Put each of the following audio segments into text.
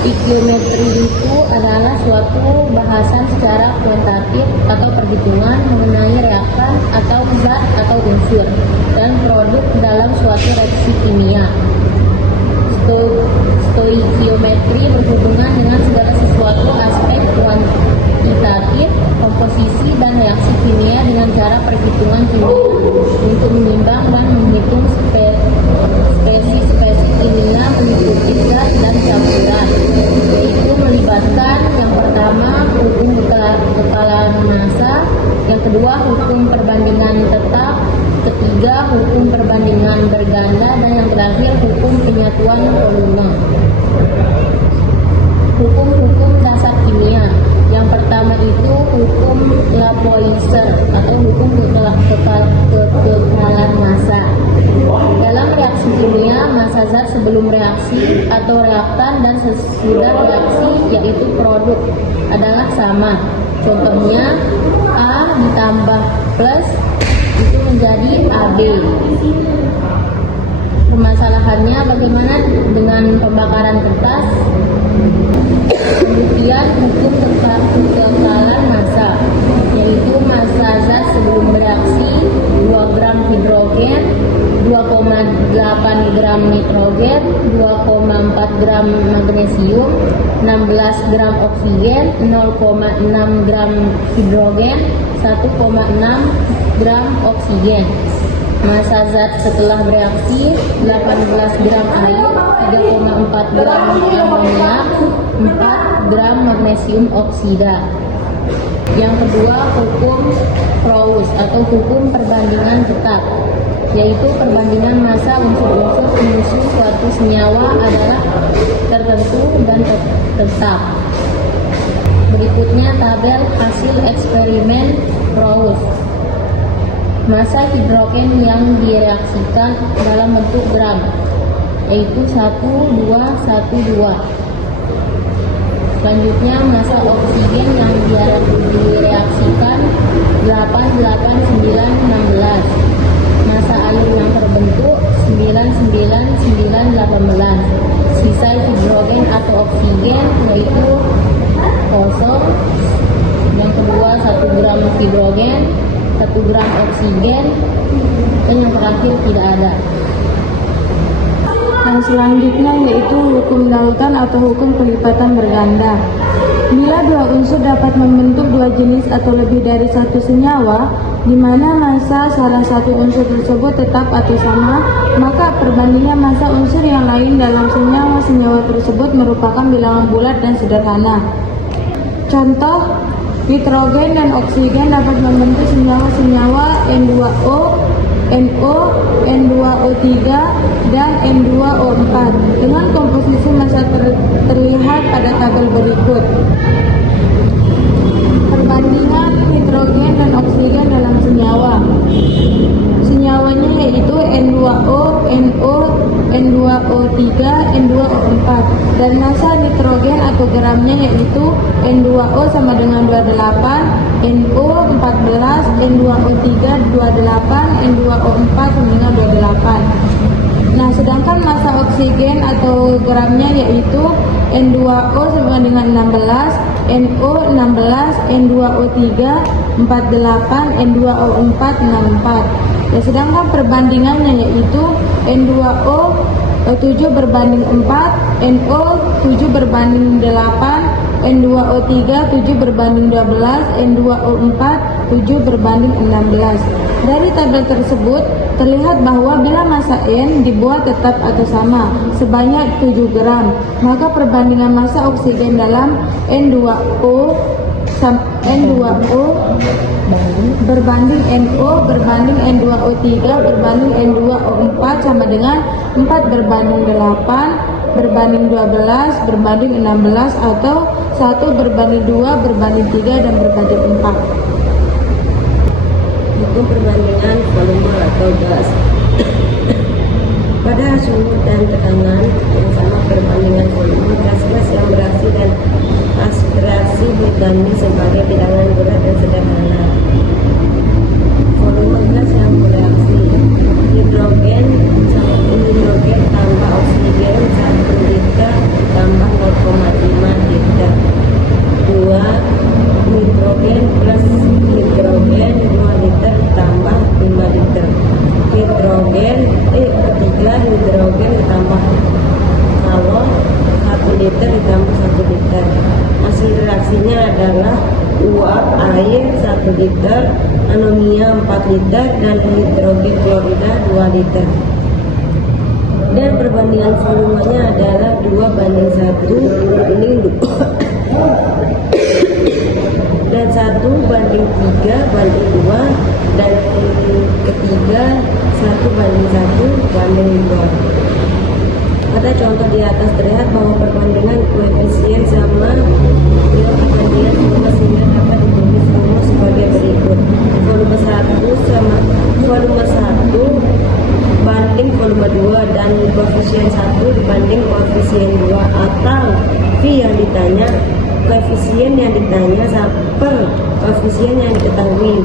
Stikiometri itu adalah suatu bahasan secara kuantitatif atau perhitungan mengenai reakan atau zat atau unsur dan produk dalam suatu reaksi kimia. Stoikiometri berhubungan dengan segala sesuatu aspek kuantitatif, komposisi dan reaksi kimia dengan cara perhitungan kimia untuk menimbang dan menghitung spesies kimia mengikuti zat dan campuran, yaitu melibatkan yang pertama hukum bekalan massa, yang kedua hukum perbandingan tetap, ketiga hukum perbandingan berganda, dan yang terakhir hukum penyatuan volume. Hukum-hukum dasar kimia. Yang pertama itu hukum Lavoisier atau hukum kekekalan massa. Dalam reaksi kimia, massa zat sebelum reaksi atau reaktan dan sesudah reaksi, yaitu produk, adalah sama. Contohnya A ditambah plus itu menjadi AB. Permasalahannya bagaimana dengan pembakaran kertas? Kemudian hukum kekekalan massa, yaitu massa zat sebelum bereaksi 2 gram hidrogen, 2,8 gram nitrogen, 2,4 gram magnesium, 16 gram oksigen, 0,6 gram hidrogen, 1,6 gram oksigen. Massa zat setelah bereaksi 18 gram air, 3,4 gram amoniak, 4 gram magnesium oksida. Yang kedua hukum Crouse atau hukum perbandingan ketat, yaitu perbandingan massa unsur-unsur pengusung suatu senyawa adalah tertentu dan tetap. Berikutnya tabel hasil eksperimen Crouse. Massa hidrogen yang direaksikan dalam bentuk gram, yaitu 1212. Selanjutnya massa oksigen yang direaksikan 88916. Massa air yang terbentuk 99918. Sisa hidrogen atau oksigen yaitu kosong. Yang kedua 1 gram hidrogen, 1 gram oksigen, dan yang terakhir tidak ada. Dan selanjutnya yaitu hukum Dalton atau hukum kelipatan berganda. Bila dua unsur dapat membentuk dua jenis atau lebih dari satu senyawa, di mana massa salah satu unsur tersebut tetap atau sama, maka perbandingan massa unsur yang lain dalam senyawa tersebut merupakan bilangan bulat dan sederhana. Contoh, nitrogen dan oksigen dapat membentuk senyawa-senyawa N2O, NO, N2O3, dan N2O4 dengan komposisi massa terlihat pada tabel berikut. Perbandingan nitrogen dan oksigen dalam senyawa. Senyawanya yaitu N2O, NO, N2O3, N2O4, dan massa nitrogen atau gramnya yaitu N2O sama dengan 28, NO 14, N2O3 28, N2O4 sama dengan 28. Nah, sedangkan massa oksigen atau gramnya yaitu N2O sama dengan 16, NO 16, N2O3 48, N2O4 64. Ya, sedangkan perbandingannya yaitu N2O 7 berbanding 4, NO 7 berbanding 8, N2O3 7 berbanding 12, N2O4 7 berbanding 16. Dari tabel tersebut terlihat bahwa bila massa N dibuat tetap atau sama sebanyak 7 gram, maka perbandingan massa oksigen dalam N2O berbanding NO berbanding N2O3 berbanding N2O4 sama dengan 4 berbanding 8 berbanding 12 berbanding 16 atau 1 berbanding 2 berbanding 3 dan berbanding 4. Hukum perbandingan volume atau gas. Pada suhu dan tekanan yang sama perbandingan volume, gas-gas yang bereaksi dan aspirasi dibanding sebagai bilangan bulat dan sederhana. Volume gas yang bereaksi: hidrogen tambah oksigen 1 liter tambah 0,3 liter ditambah 1 liter. Hasil reaksinya adalah uap air 1 liter, amonia 4 liter, dan hidrogen klorida 2 liter. Dan perbandingan volumenya adalah 2:1, ini dan 1:3:2, dan ketiga 1:1:2. Pada contoh di atas terlihat bahwa perbandingan koefisien sama dengan perbandingan volume, sehingga dapat ditulis rumus sebagai berikut. Volume 1 banding volume 2, dan koefisien 1 dibanding koefisien 2, atau V yang ditanya, koefisien yang ditanya per koefisien yang diketahui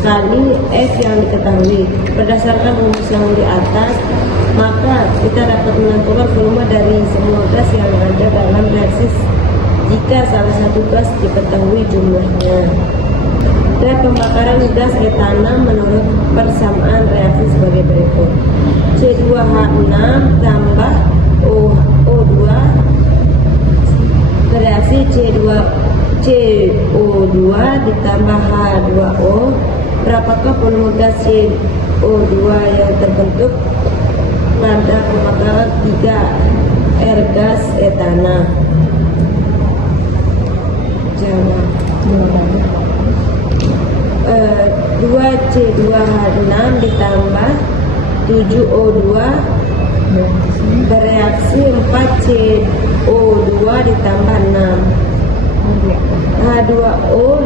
kali F yang diketahui. Berdasarkan rumus yang di atas, maka kita dapat menentukan volume dari semua gas yang ada dalam reaksi jika salah satu gas diketahui jumlahnya. Dan pembakaran gas etana menurut persamaan reaksi sebagai berikut. C2H6 tambah O2 bereaksi CO2 ditambah H2O. Berapakah volume gas CO2 yang terbentuk pada pembakaran 3 air gas etana? Jawab. 2C2H6 ditambah 7O2 bereaksi 4CO2 ditambah 6 H2O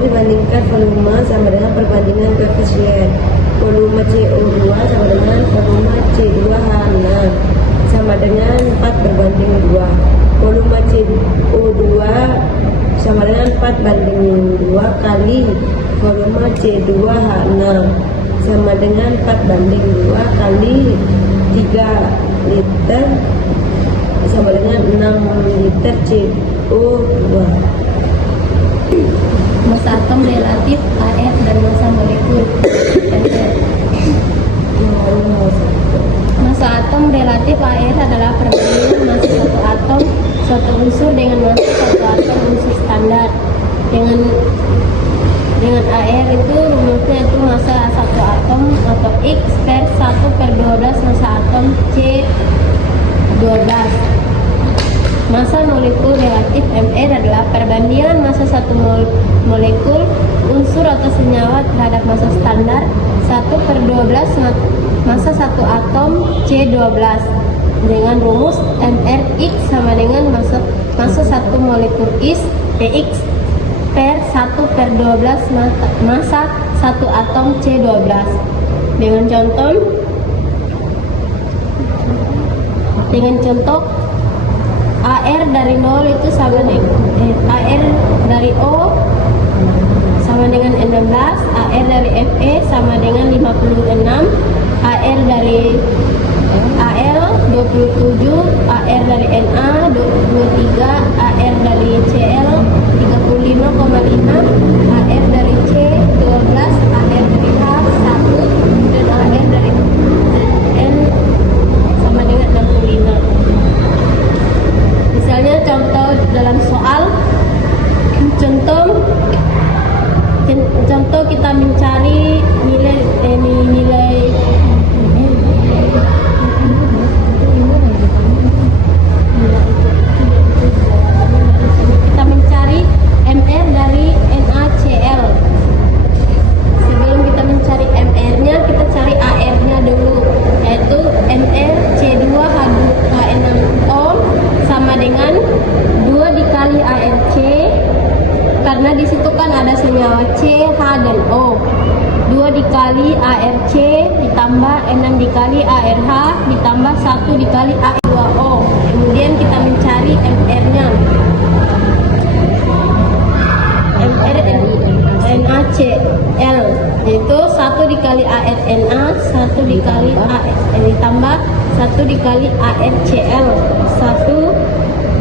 dibandingkan volume sama dengan perbandingan koefisien. Volume CO2 sama dengan volume C2H6 sama dengan 4:2. Volume CO2 sama dengan 4:2 kali volume C2H6 sama dengan 4:2 kali 3 liter sama dengan 6 liter CO2. Massa atom relatif AR dan massa molekul MR. Massa atom relatif AR adalah perbandingan massa satu atom suatu unsur dengan massa satu atom unsur standar. Dengan AR itu rumusnya itu massa satu atom atau X per 1/12 massa atom C12. Massa molekul relatif MR adalah perbandingan massa satu molekul unsur atau senyawa terhadap massa standar 1/12 massa satu atom C12 dengan rumus MRX sama dengan massa satu molekul X PX per 1/12 massa satu atom C12. Dengan contoh AR dari 0 itu sama dengan AR dari O sama dengan 16, AR dari Fe sama dengan 56, AR dari AL 27, AR dari Na 23, AR dari Cl 35,5, AR dari C 12, AR dari H 1, dan AR dari N sama dengan 65. Misalnya contoh dalam soal, contoh kita mencari nilai kita mencari MR dari NaCl. Sebelum kita mencari MR-nya, kita cari AR-nya dulu, yaitu MR C2H6O sama dengan 2 dikali ARC, karena di situ kan ada senyawa C, H, dan O. 2 dikali ARC ditambah 6 dikali ARH ditambah 1 dikali AR2O. Kemudian kita mencari MR-nya. MR NaCl yaitu 1 dikali ARNa, 1 dikali ditambah 1 dikali ARCl, 1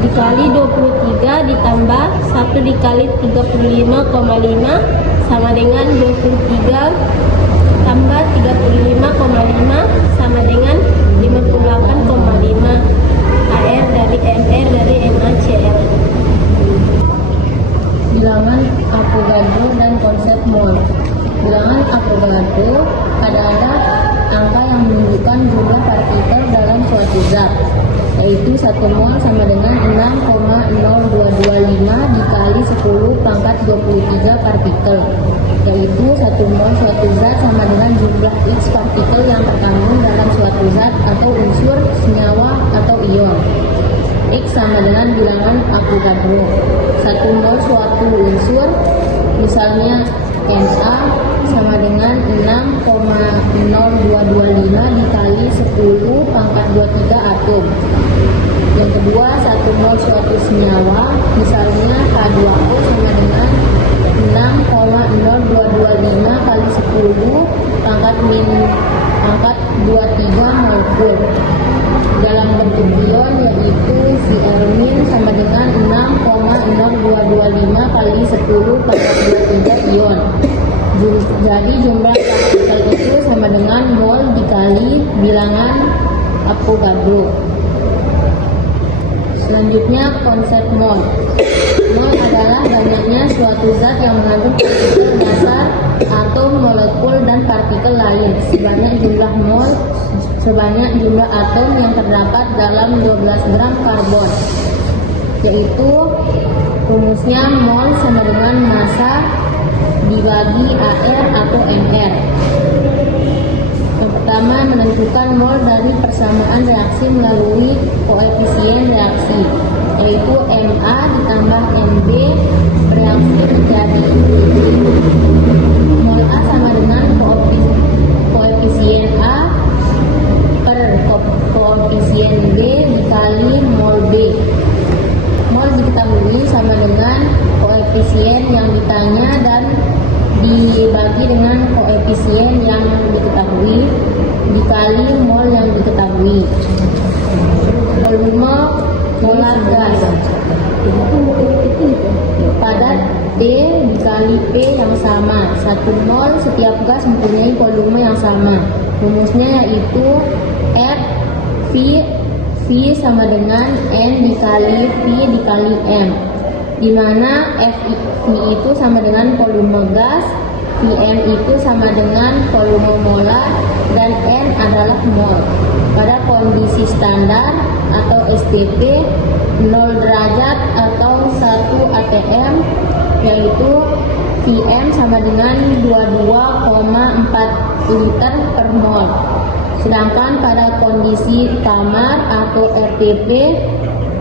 dikali 23 ditambah 1 dikali 35,5 sama dengan 23 tambah 35,5 sama dengan 58,5. yaitu 1 mol sama dengan 6,0225 dikali 10 pangkat 23 partikel, yaitu 1 mol suatu zat sama dengan jumlah X partikel yang terkandung dalam suatu zat atau unsur, senyawa atau ion. X sama dengan bilangan Avogadro. 1 mol suatu unsur, misalnya Na, sama dengan 6,0225 dikali 10 pangkat 23 atom. Yang kedua, 1 mol suatu senyawa, misalnya H2O sama dengan 6,0225 kali 10 pangkat 23 molekul. Dalam bentuk ion, yaitu Cl- sama dengan 6,0225 kali 10 pangkat 23 ion. Jadi jumlah partikel itu sama dengan mol dikali bilangan Avogadro. Selanjutnya, konsep mol. Mol adalah banyaknya suatu zat yang mengandung partikel dasar, atom, molekul, dan partikel lain sebanyak jumlah atom yang terdapat dalam 12 gram karbon, yaitu rumusnya mol sama dengan massa dibagi AR atau MR. Yang pertama, menentukan mol dari persamaan reaksi melalui koefisien reaksi, yaitu Ma ditambah Mb, reaksi menjadi mol A sama dengan koefisien A per koefisien B dikali mol B. Mol diketahui sama dengan koefisien yang ditanya dan dibagi dengan koefisien yang diketahui dikali mol yang diketahui. Volume molar gas padat T dikali P yang sama. 1 mol setiap gas mempunyai volume yang sama. Rumusnya yaitu F V sama dengan N dikali V dikali M, di mana V itu sama dengan volume gas, Vm itu sama dengan volume molar, dan N adalah mol. Pada kondisi standar atau STP 0 derajat atau 1 atm, yaitu Vm sama dengan 22,4 liter per mol. Sedangkan pada kondisi kamar atau RTP,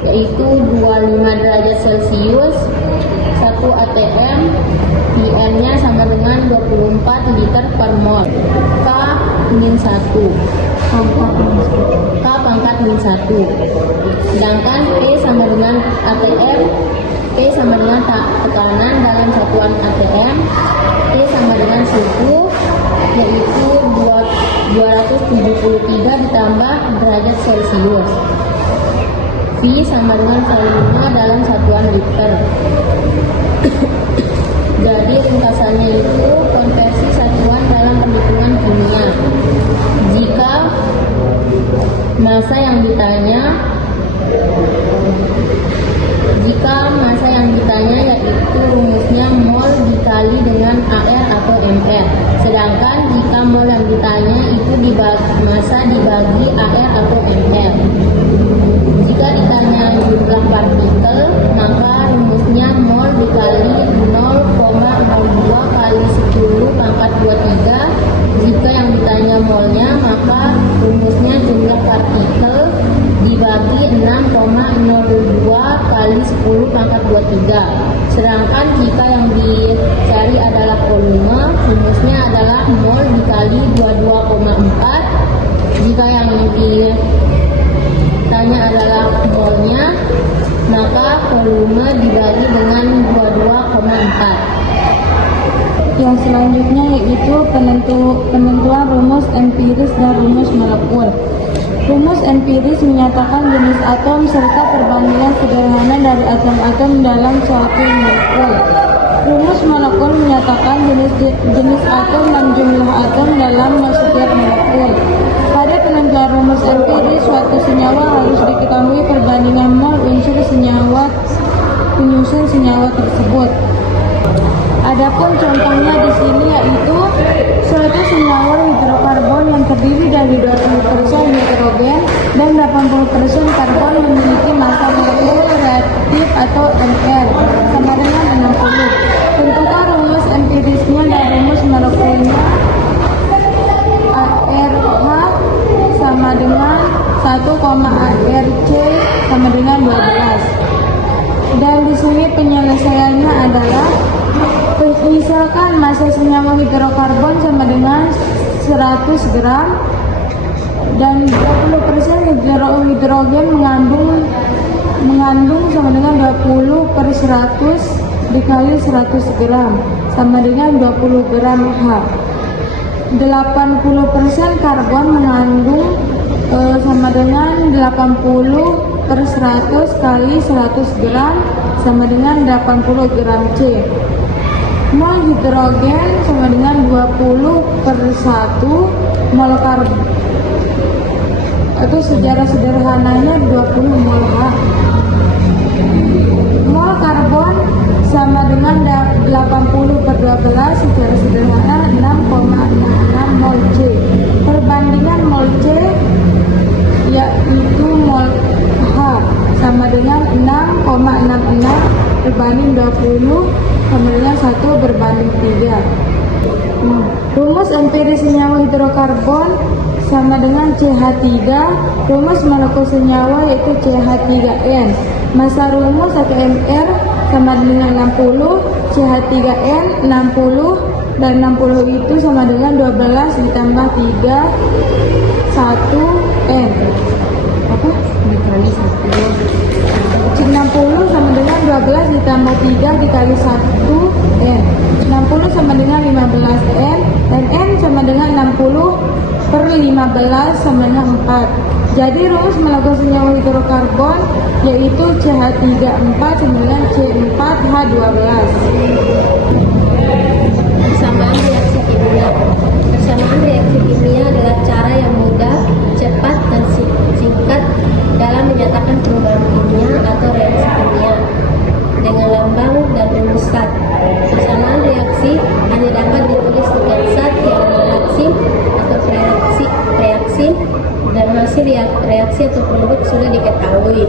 yaitu 25 derajat Celcius, 1 atm, Vm-nya sama dengan 24 liter per mol. K-1 sedangkan P sama dengan ATM, P sama dengan tekanan dalam satuan ATM, T sama dengan suhu, yaitu 273 ditambah derajat Celcius. V sama dengan volume dalam satuan liter. Jadi ringkasannya itu konversi satuan dalam perhitungan kimia. Jika massa yang ditanya yaitu rumusnya mol dikali dengan AR atau MR. Sedangkan jika mol yang ditanya itu massa dibagi AR atau MR. Jika ditanya jumlah partikel, maka rumusnya mol dikali 0,02 kali 10 pangkat 23. Jika yang ditanya molnya, maka rumusnya jumlah partikel dibagi 6,02 kali 10 pangkat 23. Sedangkan jika yang dicari adalah volume, rumusnya adalah mol dikali 22,4. Jika yang ditanya adalah molnya, maka volume dibagi dengan 22,4. Yang selanjutnya yaitu penentuan rumus empiris dan rumus molekul. Rumus empiris menyatakan jenis atom serta perbandingan sederhana dari atom-atom dalam suatu molekul. Rumus molekul menyatakan jenis atom dan jumlah atom dalam setiap molekul. Pada penentuan rumus empiris, suatu senyawa harus diketahui perbandingan mol unsur senyawa penyusun senyawa tersebut. Adapun contohnya di sini yaitu suatu senyawa hidrokarbon yang terdiri dari 20% nitrogen, dan 80% karbon memiliki massa molekul reaktif atau MR sama dengan 60. Tentukan rumus empirisnya dan rumus molekulnya. ARH sama dengan 1, ARC sama dengan 12. Dan di sini penyelesaiannya adalah misalkan massa senyawa hidrokarbon sama dengan 100 gram dan 20% hidrogen mengandung sama dengan 20/100 dikali 100 gram sama dengan 20 gram H. 80% karbon mengandung sama dengan 80/100 kali 100 gram sama dengan 80 gram C. Mol hidrogen sama dengan 20/1 mol karbon. Itu sejarah sederhananya 20 mol H. Mol karbon sama dengan 80/12 secara sederhana 6,66 mol C. Perbandingan mol C yaitu mol H sama dengan 6,66 berbanding 20 sama dengan 1 berbanding 3. Rumus empiris senyawa hidrokarbon sama dengan CH3. Rumus molekul senyawa yaitu CH3N. Massa rumus atau MR sama dengan 60, CH3N 60, dan 60 itu sama dengan 12 ditambah 3, 1N. Apa? Dikali 1. 60 sama dengan 12 ditambah 3 dikali 1N. 60 sama dengan 15N, dan N sama dengan 60/15 sama dengan 4. Jadi rumus molekul senyawa hidrokarbon yaitu CH3 4 sama dengan C4H12. Persamaan reaksi kimia. Persamaan reaksi kimia adalah cara yang mudah, cepat, dan singkat dalam menyatakan perubahan kimia atau reaksi kimia dengan lambang dan rumus zat. Persamaan reaksi hanya dapat ditulis dengan zat yang reaktif atau reaksi dan hasil reaksi atau produk sudah diketahui.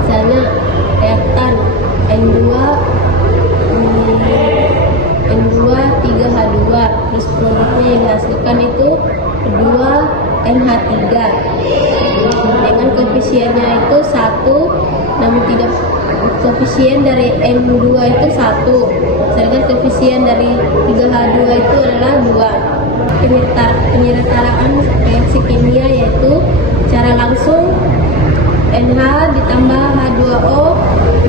Misalnya reaktan N2 terus produknya yang dihasilkan itu 2NH3 dengan koefisiennya itu 1, namun tidak koefisien dari N2 itu 1, sedangkan koefisien dari 3H2 itu adalah 2. Penyertaan reaksi kimia yaitu secara langsung NH ditambah H2O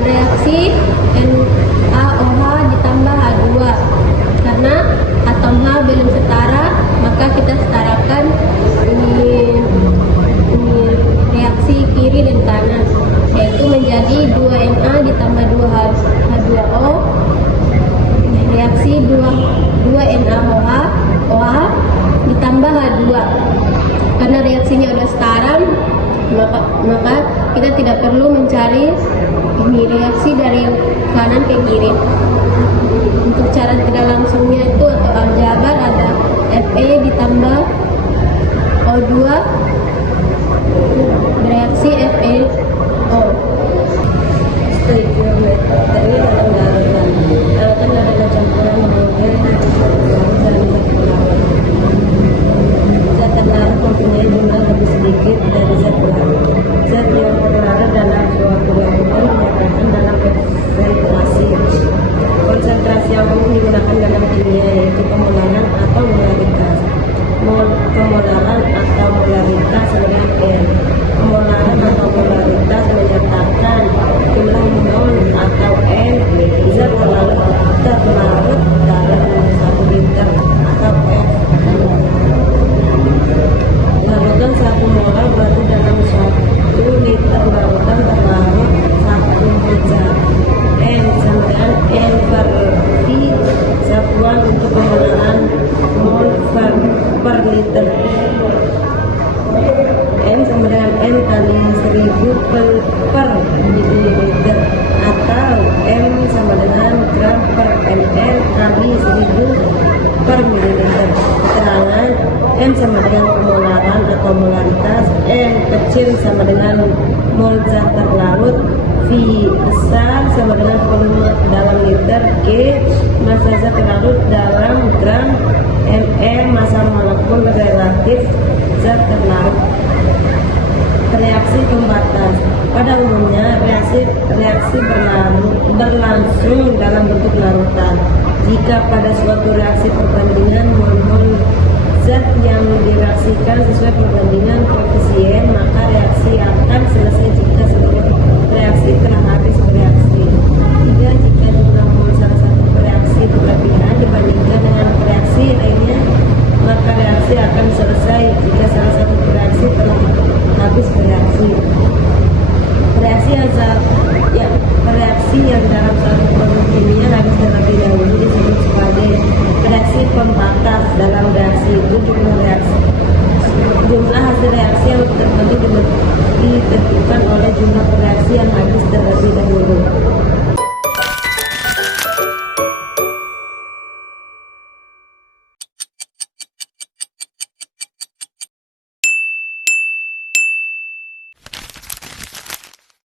reaksi NaOH ditambah H2. Karena atom H belum setara, maka kita setarakan ini reaksi kiri dan kanan, yaitu menjadi 2Na ditambah 2H2O reaksi 2NaOH ditambah H2. Karena reaksinya sudah setara, maka kita tidak perlu mencari ini reaksi dari kanan ke kiri. Untuk cara tidak langsungnya itu atau aljabar ada Fe ditambah O2 bereaksi FeO. Dari dalam daratan adalah campuran hidrogen zat terlarut mempunyai jumlah lebih sedikit dari zat terlarut. Zat yang terlarut dalam suatu reagen dinyatakan dalam konsentrasi. Konsentrasi yang umum digunakan dalam kimia yaitu pemolaran atau molaritas. Pemolaran atau molaritas dengan N. Pemolaran atau molaritas menyatakan jumlah mol atau N zat terlarut dalam 1 liter atau F. Larutan 1 molar berarti dalam 1 liter larutan terlarut 1 mol zat. N sama dengan N per V, satuan untuk pemolaran mol per liter. N sama dengan N kali 1000 per mililiter, atau M sama dengan gram per ml kali 1000 per mililiter. Keterangan N sama dengan pemolaran atau molar kecil sama dengan mol zat terlarut, V besar sama dengan volume dalam liter, G massa zat terlarut dalam gram, ml massa molekul relatif zat terlarut. Reaksi pembatas. Pada umumnya reaksi berlangsung dalam bentuk larutan. Jika pada suatu reaksi perbandingan mol-mol zat yang direaksikan sesuai perbandingan koefisien, maka reaksi akan selesai jika seluruh reaksi telah habis bereaksi. 3. Jika jumlah mol salah satu reaksi berlebihan dibandingkan dengan reaksi lainnya, maka reaksi akan selesai jika salah satu reaksi telah habis bereaksi. Reaksi yang dalam satu produk kimia harus terlebih dahulu disebut sebagai reaksi pembatas. Dalam reaksi itu jumlah hasil reaksi yang tertentu ditentukan oleh jumlah reaksi yang habis terlebih dahulu.